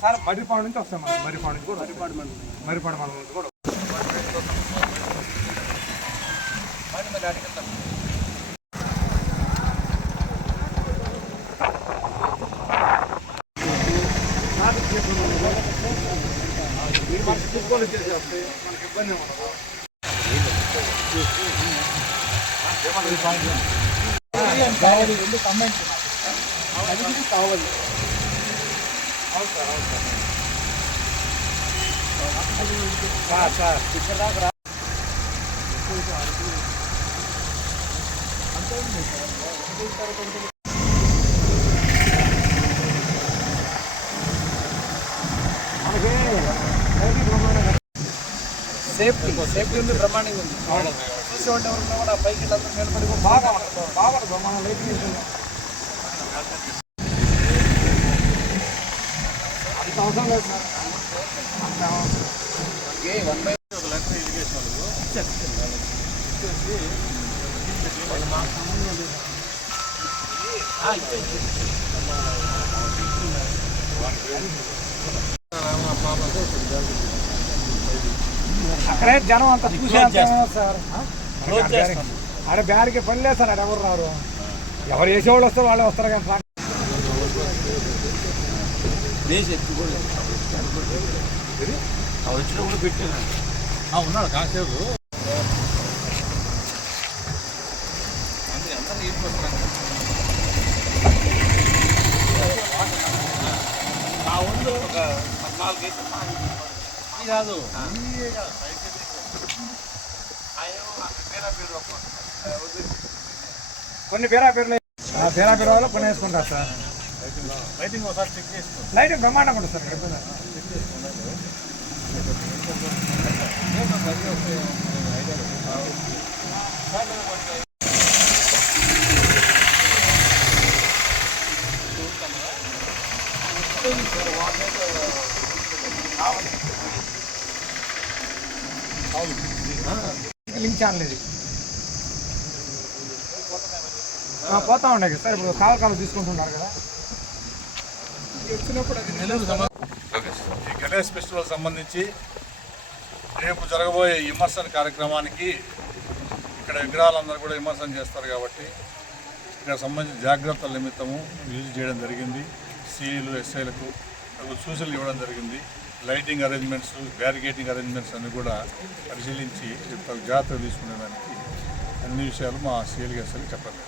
Sir Marripadu నుంచి వస్తాం మరి మర్రిపాడు నుంచి కూడా మర్రిపాడు మండలం మర్రిపాడు మండలం నుంచి కూడా మనకి ఇబ్బంది ఉండదు సార్ సార్ ఇక్కడ దాకా రా- సేఫ్టీ సేఫ్టీ సేఫ్టీ ఉంది బ్రహ్మాండంగా ఉంది. చూసేవాళ్ళు ఎవరున్నా కూడా పైకి నిలబడి బాగా ఉంటుంది. లైటింగ్ ఉంటుంది. అంత అవసరం లేదు సార్. అంత అవసరం వన్ బై అక్కడే జనం అంత చూసే సార్. అరే బ్యారికి పని లేదు సార్ ఎవరు రారు ఎవరు వేసేవాళ్ళు వస్తే వాళ్ళే వస్తారు కానీ సార్ వచ్చినప్పుడు పెట్టాను ఉన్నాడు కాసేపు ఒక పద్నాలుగు కాదు కొన్ని పేరా పేర్లు పేరా పేరు వాళ్ళు కొన్ని వేసుకుంటారు సార్. లైటింగ్ ఒకసారి చెక్ చేసుకో. లైట్ బ్రహ్మాండంగా ఉంటుంది సార్. ఇక్కడ లింక్ ఛానల్ ఇది. ఆ, పోతా ఉండే కదా సార్ ఇప్పుడు కావాలి కావాలి తీసుకుంటున్నారు కదా. ఈ గణేష్ ఫెస్టివల్ సంబంధించి రేపు జరగబోయే విమర్శన కార్యక్రమానికి ఇక్కడ విగ్రహాలందరూ కూడా విమర్శన చేస్తారు కాబట్టి ఇక్కడ సంబంధించిన జాగ్రత్తల నిమిత్తము యూజ్ చేయడం జరిగింది. సీఈలు ఎస్ఐలకు సూచనలు ఇవ్వడం జరిగింది. లైటింగ్ అరేంజ్మెంట్స్ బ్యారికేటింగ్ అరేంజ్మెంట్స్ అన్నీ కూడా పరిశీలించి తగు జాగ్రత్తలు తీసుకునేదానికి అన్ని విషయాలు మా సీఎల్ గారు చెప్పడం